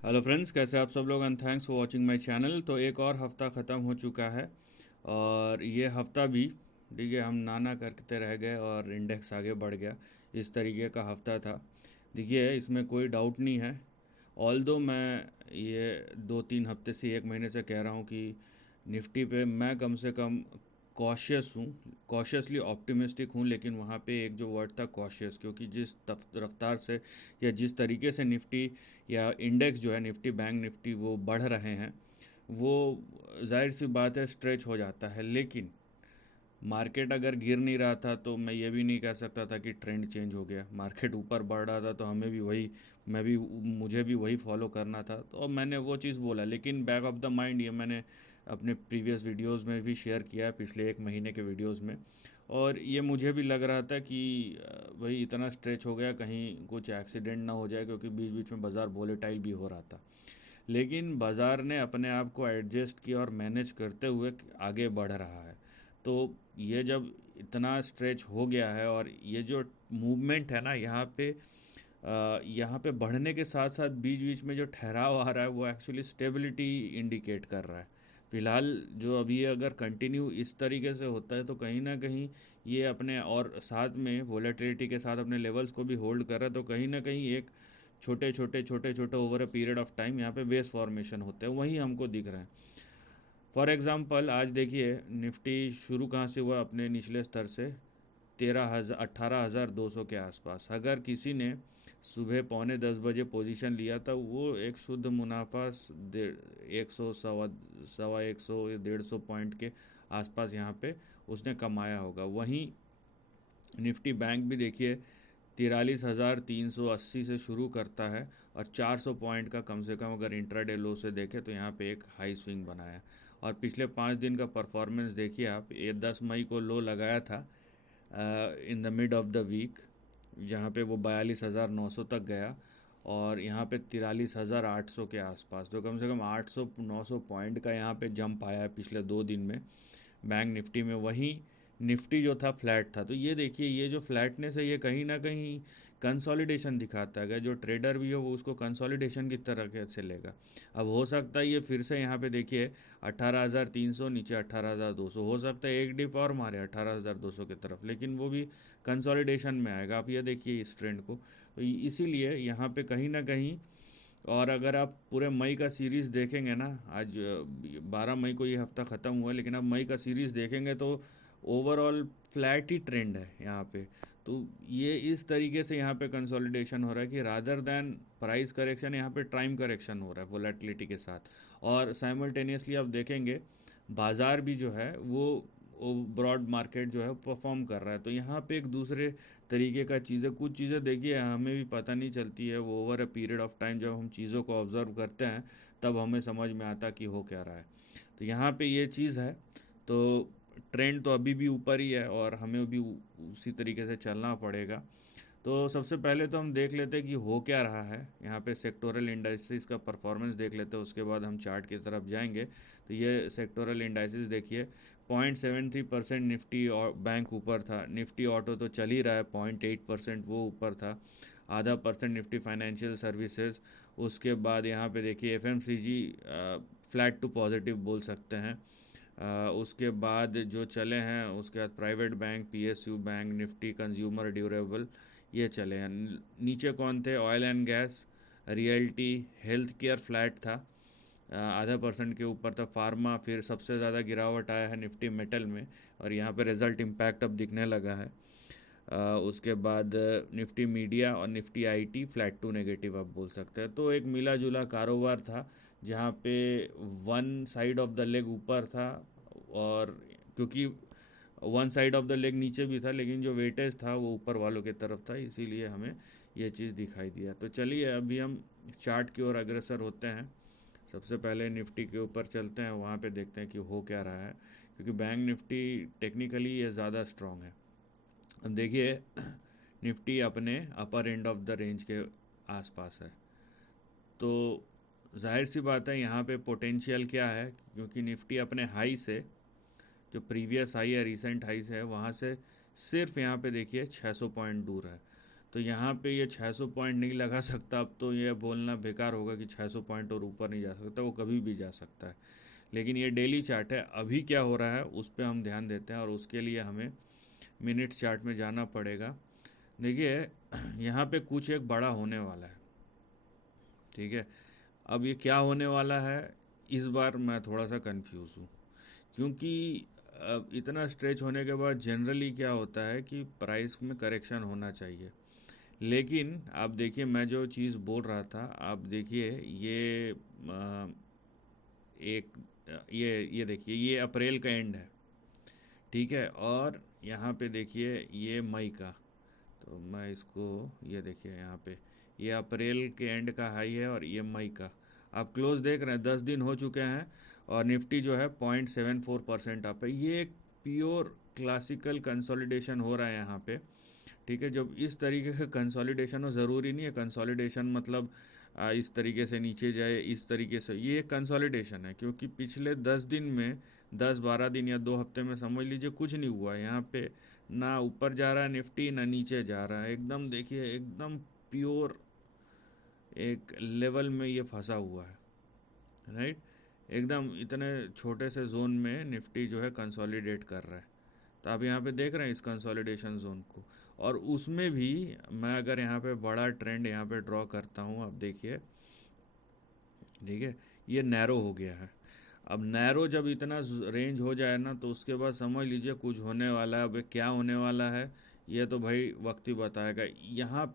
Hello friends, कैसे आप सब लोग? And thanks for watching my channel. तो एक और हफ़्ता ख़त्म हो चुका है और ये हफ़्ता भी ठीक है, हम नाना करते रह गए और इंडेक्स आगे बढ़ गया। इस तरीके का हफ़्ता था। देखिए, इसमें कोई डाउट नहीं है। ऑल्दो मैं ये 2-3 हफ्ते से 1 महीने से कह रहा हूँ कि निफ्टी पे मैं कम से कम कॉशियस हूँ, कॉशियसली ऑप्टिमिस्टिक हूँ। लेकिन वहाँ पे एक जो वर्ड था कॉशियस, क्योंकि जिस रफ्तार से या जिस तरीके से निफ्टी या इंडेक्स जो है निफ्टी बैंक निफ्टी वो बढ़ रहे हैं, वो जाहिर सी बात है स्ट्रेच हो जाता है। लेकिन मार्केट अगर गिर नहीं रहा था तो मैं ये भी नहीं कह सकता था कि ट्रेंड चेंज हो गया। मार्केट ऊपर बढ़ रहा था तो हमें भी वही मैं भी मुझे भी वही फॉलो करना था, तो मैंने वो चीज़ बोला। लेकिन बैक ऑफ द माइंड ये मैंने अपने प्रीवियस वीडियोस में भी शेयर किया है, पिछले 1 महीने के वीडियोस में। और ये मुझे भी लग रहा था कि भाई इतना स्ट्रेच हो गया, कहीं कुछ एक्सीडेंट ना हो जाए, क्योंकि बीच बीच में बाज़ार वोलेटाइल भी हो रहा था। लेकिन बाज़ार ने अपने आप को एडजस्ट किया और मैनेज करते हुए आगे बढ़ रहा है। तो ये जब इतना स्ट्रेच हो गया है और ये जो मूवमेंट है ना यहाँ पे बढ़ने के साथ साथ बीच बीच में जो ठहराव आ रहा है वो एक्चुअली स्टेबिलिटी इंडिकेट कर रहा है। फ़िलहाल जो अभी अगर कंटिन्यू इस तरीके से होता है तो कहीं ना कहीं ये अपने और साथ में वोलेटिलिटी के साथ अपने लेवल्स को भी होल्ड कर रहा है, तो कहीं ना कहीं एक छोटे छोटे over a period of time यहाँ पे बेस फॉर्मेशन होते हैं, वही हमको दिख रहे हैं। फॉर एग्ज़ाम्पल आज देखिए, निफ्टी शुरू कहाँ से हुआ? अपने निचले स्तर से 18,200 के आसपास। अगर किसी ने सुबह 9:45 बजे पोजीशन लिया था, वो एक शुद्ध मुनाफा 100 सवा 100 या 150 पॉइंट के आसपास यहाँ पे उसने कमाया होगा। वहीं निफ्टी बैंक भी देखिए 43,380 से शुरू करता है और 400 पॉइंट का कम से कम अगर इंट्राडे लो से देखें तो यहाँ पे एक हाई स्विंग बनाया। और पिछले 5 दिन का परफॉर्मेंस देखिए आप, ये 10 मई को लो लगाया था in the mid of the week, जहाँ पे वो 42,900 तक गया और यहाँ पे 43,800 के आसपास, तो कम से कम 800-900 पॉइंट का यहाँ पे जंप आया है पिछले 2 दिन में बैंक निफ्टी में। वहीं निफ्टी जो था फ्लैट था। तो ये देखिए, ये जो फ्लैटनेस है ये कहीं ना कहीं कंसोलिडेशन दिखाता है। जो ट्रेडर भी हो वो उसको कंसोलिडेशन की तरह से लेगा। अब हो सकता है ये फिर से यहाँ पे देखिए 18,300 नीचे 18,200, हो सकता है एक डिप और मारे 18,200 की तरफ, लेकिन वो भी कंसोलिडेशन में आएगा। आप ये देखिए इस ट्रेंड को। तो इसीलिए यहाँ पे कहीं ना कहीं, और अगर आप पूरे मई का सीरीज़ देखेंगे ना, आज 12 मई को ये हफ़्ता ख़त्म हुआ, लेकिन आप मई का सीरीज़ देखेंगे तो ओवरऑल फ्लैट ही ट्रेंड है यहाँ पे। तो ये इस तरीके से यहाँ पे कंसोलिडेशन हो रहा है कि रादर दैन प्राइस करेक्शन, यहाँ पे टाइम करेक्शन हो रहा है वोलेटिलिटी के साथ। और साइमल्टेनियसली आप देखेंगे बाज़ार भी जो है वो ब्रॉड मार्केट जो है परफॉर्म कर रहा है। तो यहाँ पे एक दूसरे तरीके का चीज़ें, कुछ चीज़ें देखिए हमें भी पता नहीं चलती है, वो over a period of time जब हम चीज़ों को ऑब्ज़र्व करते हैं तब हमें समझ में आता कि हो क्या रहा है। तो यहाँ पे ये चीज़ है। तो ट्रेंड तो अभी भी ऊपर ही है और हमें भी उसी तरीके से चलना पड़ेगा। तो सबसे पहले तो हम देख लेते हैं कि हो क्या रहा है यहाँ पे। सेक्टोरल इंडाइसिस का परफॉर्मेंस देख लेते हैं, उसके बाद हम चार्ट की तरफ जाएंगे। तो ये सेक्टोरल इंडाइसिस देखिए, 0.73% निफ्टी और बैंक ऊपर था। निफ्टी ऑटो तो चल ही रहा है, 0.8% वो ऊपर था। आधा परसेंट निफ्टी फाइनेंशियल सर्विसेज। उसके बाद यहाँ पे देखिए एफएमसीजी फ्लैट टू पॉजिटिव बोल सकते हैं। उसके बाद जो चले हैं, उसके बाद private bank, PSU bank, Nifty consumer durable, ये चले हैं। नीचे कौन थे? Oil and gas, realty, health care flat था, आधा परसेंट के ऊपर था। फार्मा, फिर सबसे ज़्यादा गिरावट आया है निफ्टी मेटल में और यहाँ पे रिजल्ट इम्पैक्ट अब दिखने लगा है। उसके बाद निफ्टी मीडिया और Nifty IT flat to negative आप बोल सकते हैं। तो एक मिला जुला कारोबार था जहाँ पे one side of the leg ऊपर था, और क्योंकि one side of the leg नीचे भी था, लेकिन जो वेटेज था वो ऊपर वालों की तरफ था, इसीलिए हमें ये चीज़ दिखाई दिया। तो चलिए अभी हम चार्ट की ओर अग्रसर होते हैं। सबसे पहले निफ्टी के ऊपर चलते हैं, वहाँ पे देखते हैं कि हो क्या रहा है, क्योंकि बैंक निफ्टी टेक्निकली ये ज़्यादा स्ट्रॉन्ग है। अब देखिए निफ्टी अपने अपर एंड ऑफ द रेंज के आसपास है। तो जाहिर सी बात है यहाँ पे पोटेंशियल क्या है, क्योंकि निफ्टी अपने हाई से, जो प्रीवियस हाई है, रीसेंट हाई से है, वहाँ से सिर्फ यहाँ पे देखिए 600 पॉइंट दूर है। तो यहाँ पे ये 600 पॉइंट नहीं लगा सकता। अब तो ये बोलना बेकार होगा कि 600 पॉइंट और ऊपर नहीं जा सकता, वो कभी भी जा सकता है। लेकिन ये डेली चार्ट है, अभी क्या हो रहा है उस पर हम ध्यान देते हैं, और उसके लिए हमें मिनट चार्ट में जाना पड़ेगा। देखिए यहाँ पे कुछ एक बड़ा होने वाला है, ठीक है। अब ये क्या होने वाला है, इस बार मैं थोड़ा सा कंफ्यूज हूँ, क्योंकि अब इतना स्ट्रेच होने के बाद जनरली क्या होता है कि प्राइस में करेक्शन होना चाहिए। लेकिन आप देखिए, मैं जो चीज़ बोल रहा था, आप देखिए ये एक ये देखिए, ये अप्रैल का एंड है, ठीक है। और यहाँ पे देखिए ये मई का, तो मैं इसको, ये देखिए यहाँ पे ये अप्रैल के एंड का हाई है और ये मई का। आप क्लोज देख रहे हैं, 10 दिन हो चुके हैं और निफ्टी जो है 0.74% अप है। ये एक प्योर क्लासिकल कंसोलिडेशन हो रहा है यहाँ पे, ठीक है। जब इस तरीके का कंसोलिडेशन हो, ज़रूरी नहीं है कंसोलिडेशन मतलब इस तरीके से नीचे जाए, इस तरीके से, ये कंसोलिडेशन है, क्योंकि पिछले 10 दिन में, 10-12 दिन या 2 हफ्ते में समझ लीजिए कुछ नहीं हुआ है यहाँ पे। ना ऊपर जा रहा है निफ्टी, ना नीचे जा रहा है, एकदम देखिए एकदम प्योर एक लेवल में ये फंसा हुआ है, राइट। एकदम इतने छोटे से जोन में निफ्टी जो है कंसोलिडेट कर रहा है। तो आप यहाँ पे देख रहे हैं इस कंसोलिडेशन जोन को, और उसमें भी मैं अगर यहाँ पे बड़ा ट्रेंड यहाँ पे ड्रॉ करता हूँ, आप देखिए, ठीक है, ये नैरो हो गया है। अब नैरो जब इतना रेंज हो जाए ना, तो उसके बाद समझ लीजिए कुछ होने वाला है। अब क्या होने वाला है ये तो भाई वक्त ही बताएगा। यहाँ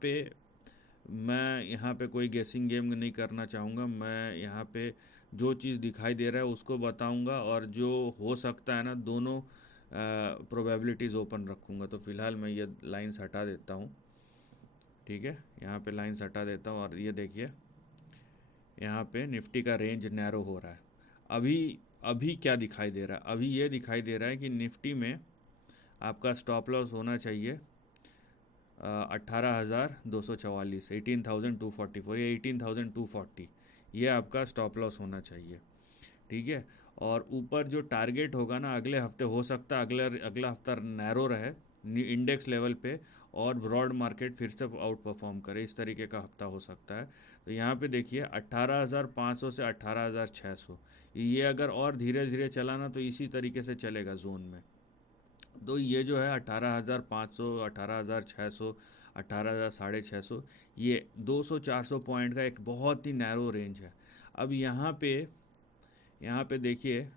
पे कोई गेसिंग गेम नहीं करना चाहूँगा। मैं यहाँ पे जो चीज़ दिखाई दे रहा है उसको बताऊँगा, और जो हो सकता है ना, दोनों प्रोबेबिलिटीज़ ओपन रखूँगा। तो फ़िलहाल मैं ये लाइन्स हटा देता हूँ, ठीक है, यहाँ पे लाइन्स हटा देता हूँ। और ये देखिए यहाँ पे निफ्टी का रेंज नैरो हो रहा है। अभी अभी क्या दिखाई दे रहा है, अभी ये दिखाई दे रहा है कि निफ्टी में आपका स्टॉप लॉस होना चाहिए 18,244, 18,244 या 18,240, ये आपका स्टॉप लॉस होना चाहिए, ठीक है। और ऊपर जो टारगेट होगा ना, अगले हफ्ते हो सकता है अगला हफ्ता नैरो रहे इंडेक्स लेवल पे, और ब्रॉड मार्केट फिर से आउट परफॉर्म करे, इस तरीके का हफ्ता हो सकता है। तो यहाँ पे देखिए 18,500 से 18,600, ये अगर और धीरे धीरे चला ना, तो इसी तरीके से चलेगा जोन में। तो ये जो है 18,500, 18,600, 18,650, ये 200-400 पॉइंट का एक बहुत ही नैरो रेंज है। अब यहाँ पे देखिए,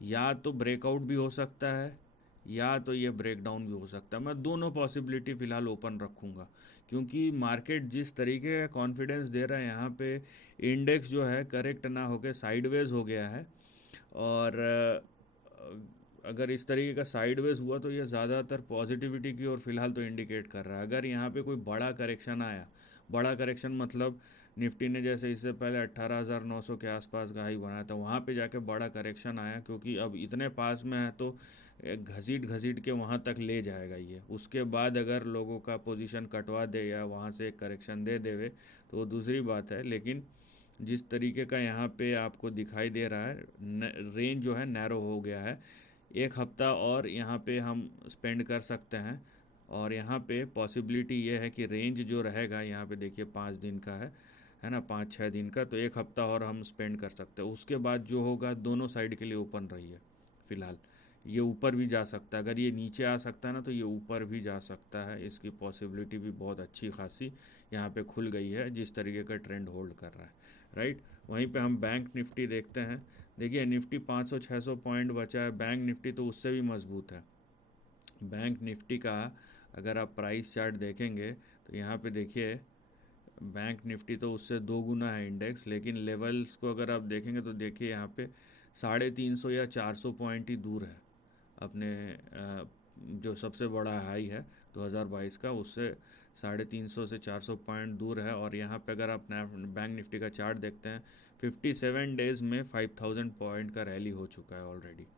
या तो ब्रेकआउट भी हो सकता है, या तो ये ब्रेकडाउन भी हो सकता है। मैं दोनों पॉसिबिलिटी फ़िलहाल ओपन रखूँगा, क्योंकि मार्केट जिस तरीके का कॉन्फिडेंस दे रहा है, यहाँ पे इंडेक्स जो है करेक्ट ना होकर साइडवेज हो गया है। और अगर इस तरीके का साइडवेज हुआ तो ये ज़्यादातर पॉजिटिविटी की ओर फ़िलहाल तो इंडिकेट कर रहा है। अगर यहाँ पे कोई बड़ा करेक्शन आया, बड़ा करेक्शन मतलब निफ्टी ने जैसे इससे पहले 18,900 के आसपास का हाई बनाया था, वहाँ पे जाके बड़ा करेक्शन आया, क्योंकि अब इतने पास में है तो घसीट घसीट के वहाँ तक ले जाएगा ये। उसके बाद अगर लोगों का पोजीशन कटवा दे या वहाँ से एक करेक्शन दे देवे तो वो दूसरी बात है। लेकिन जिस तरीके का यहाँ पे आपको दिखाई दे रहा है, रेंज जो है नैरो हो गया है। एक हफ़्ता और यहाँ पे हम स्पेंड कर सकते हैं, और यहाँ पे पॉसिबिलिटी ये है कि रेंज जो रहेगा, यहाँ पे देखिए 5 दिन का है ना, 5-6 दिन का, तो एक हफ़्ता और हम स्पेंड कर सकते हैं। उसके बाद जो होगा दोनों साइड के लिए ओपन रही है फ़िलहाल। ये ऊपर भी जा सकता है, अगर ये नीचे आ सकता है ना, तो ये ऊपर भी जा सकता है। इसकी पॉसिबिलिटी भी बहुत अच्छी खासी यहाँ पे खुल गई है, जिस तरीके का ट्रेंड होल्ड कर रहा है, राइट। वहीं पे हम बैंक निफ्टी देखते हैं। देखिए निफ्टी 500-600 पॉइंट बचा है, बैंक निफ्टी तो उससे भी मजबूत है। बैंक निफ्टी का अगर आप प्राइस चार्ट देखेंगे, तो यहाँ पे देखिए बैंक निफ्टी तो उससे 2 गुना है इंडेक्स, लेकिन लेवल्स को अगर आप देखेंगे तो देखिए यहाँ पे 350 या 400 पॉइंट ही दूर है अपने जो सबसे बड़ा हाई है 2022 का, उससे 350 से 400 पॉइंट दूर है। और यहाँ पे अगर आप बैंक निफ्टी का चार्ट देखते हैं, 57 डेज़ में 5,000 पॉइंट का रैली हो चुका है ऑलरेडी।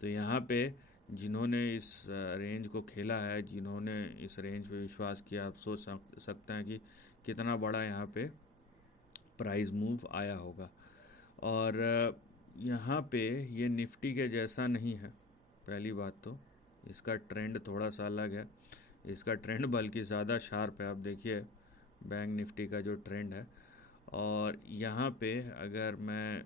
तो यहाँ पे जिन्होंने इस रेंज को खेला है, जिन्होंने इस रेंज पे विश्वास किया, आप सोच सकते हैं कि कितना बड़ा यहाँ पे प्राइस मूव आया होगा। और यहाँ पे ये निफ्टी के जैसा नहीं है, पहली बात तो इसका ट्रेंड थोड़ा सा अलग है। इसका ट्रेंड बल्कि ज़्यादा शार्प है। आप देखिए बैंक निफ्टी का जो ट्रेंड है, और यहाँ पे अगर मैं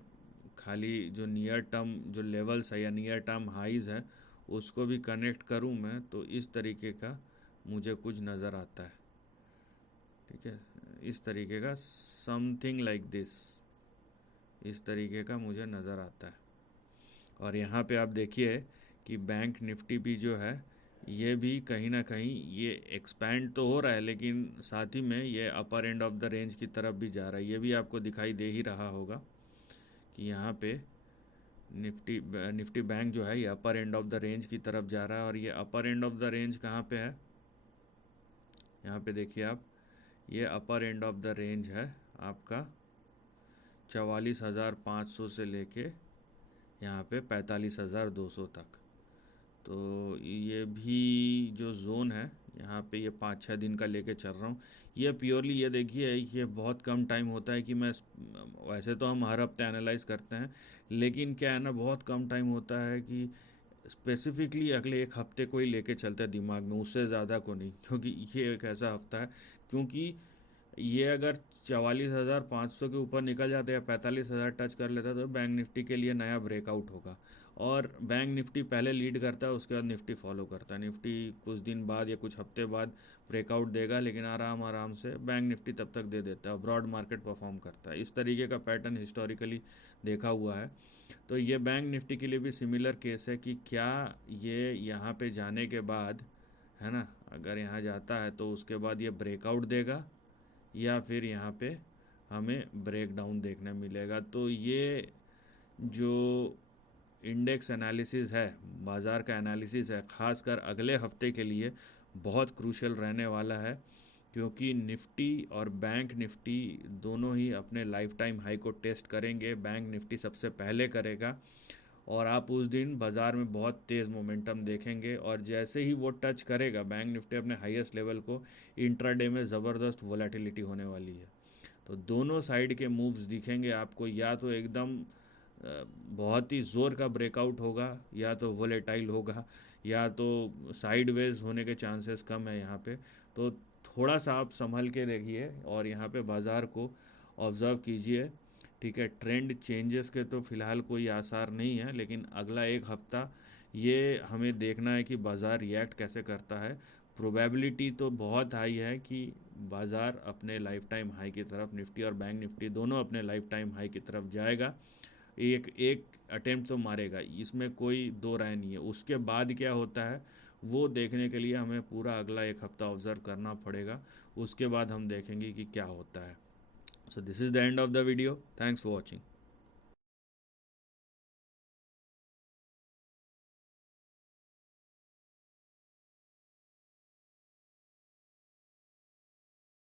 खाली जो नियर टर्म जो लेवल्स है या नियर टर्म हाइज़ है उसको भी कनेक्ट करूँ मैं, तो इस तरीके का मुझे कुछ नज़र आता है। ठीक है, इस तरीके का समथिंग लाइक दिस, इस तरीके का मुझे नज़र आता है। और यहाँ पे आप देखिए कि बैंक निफ्टी भी जो है ये भी कहीं ना कहीं ये एक्सपैंड तो हो रहा है, लेकिन साथ ही में ये अपर एंड ऑफ द रेंज की तरफ भी जा रहा है। ये भी आपको दिखाई दे ही रहा होगा कि यहाँ पे निफ्टी बैंक जो है ये अपर एंड ऑफ द रेंज की तरफ जा रहा है। और ये अपर एंड ऑफ द रेंज कहाँ पे है, यहाँ पे देखिए आप, ये अपर एंड ऑफ द रेंज है आपका 44,500 से लेके यहाँ पे 45,200 तक। तो ये भी जो जोन है यहाँ पे ये 5-6 दिन का लेके चल रहा हूँ। ये प्योरली ये देखिए ये बहुत कम टाइम होता है कि मैं, वैसे तो हम हर हफ्ते एनालाइज करते हैं, लेकिन क्या है ना, बहुत कम टाइम होता है कि स्पेसिफिकली अगले एक हफ्ते को ही लेके चलते हैं दिमाग में, उससे ज़्यादा को नहीं। क्योंकि ये एक ऐसा हफ्ता है, क्योंकि ये अगर 44,500 के ऊपर निकल जाते हैं, 45,000 टच कर लेता है, तो बैंक निफ्टी के लिए नया ब्रेकआउट होगा। और बैंक निफ्टी पहले लीड करता है, उसके बाद निफ्टी फॉलो करता है। निफ्टी कुछ दिन बाद या कुछ हफ्ते बाद ब्रेकआउट देगा, लेकिन आराम आराम से बैंक निफ्टी तब तक दे देता है, ब्रॉड मार्केट परफॉर्म करता है। इस तरीके का पैटर्न हिस्टोरिकली देखा हुआ है। तो ये बैंक निफ्टी के लिए भी सिमिलर केस है कि क्या ये यहाँ पे जाने के बाद, है ना, अगर यहाँ जाता है तो उसके बाद ये ब्रेकआउट देगा या फिर यहाँ पे हमें ब्रेक डाउन देखने मिलेगा। तो ये जो इंडेक्स एनालिसिस है, बाज़ार का एनालिसिस है, ख़ासकर अगले हफ्ते के लिए बहुत क्रूशल रहने वाला है, क्योंकि निफ्टी और बैंक निफ्टी दोनों ही अपने लाइफ टाइम हाई को टेस्ट करेंगे। बैंक निफ्टी सबसे पहले करेगा और आप उस दिन बाज़ार में बहुत तेज़ मोमेंटम देखेंगे। और जैसे ही वो टच करेगा बैंक निफ्टी अपने हाईएस्ट लेवल को, इंट्राडे में ज़बरदस्त वोलेटिलिटी होने वाली है। तो दोनों साइड के मूव्स दिखेंगे आपको, या तो एकदम बहुत ही ज़ोर का ब्रेकआउट होगा, या तो वोलेटाइल होगा, या तो साइडवेज होने के चांसेस कम है यहाँ पे। तो थोड़ा सा आप संभल के देखिए और यहाँ पे बाज़ार को ऑब्ज़र्व कीजिए। ठीक है, ट्रेंड चेंजेस के तो फ़िलहाल कोई आसार नहीं है, लेकिन अगला एक हफ़्ता ये हमें देखना है कि बाज़ार रिएक्ट कैसे करता है। प्रोबेबिलिटी तो बहुत हाई है कि बाज़ार अपने लाइफ टाइम हाई की तरफ, निफ्टी और बैंक निफ्टी दोनों अपने लाइफ टाइम हाई की तरफ जाएगा। एक एक अटेम्प्ट तो मारेगा, इसमें कोई दो राय नहीं है। उसके बाद क्या होता है वो देखने के लिए हमें पूरा अगला एक हफ़्ता ऑब्ज़र्व करना पड़ेगा, उसके बाद हम देखेंगे कि क्या होता है। So this is the end of the video. Thanks for watching.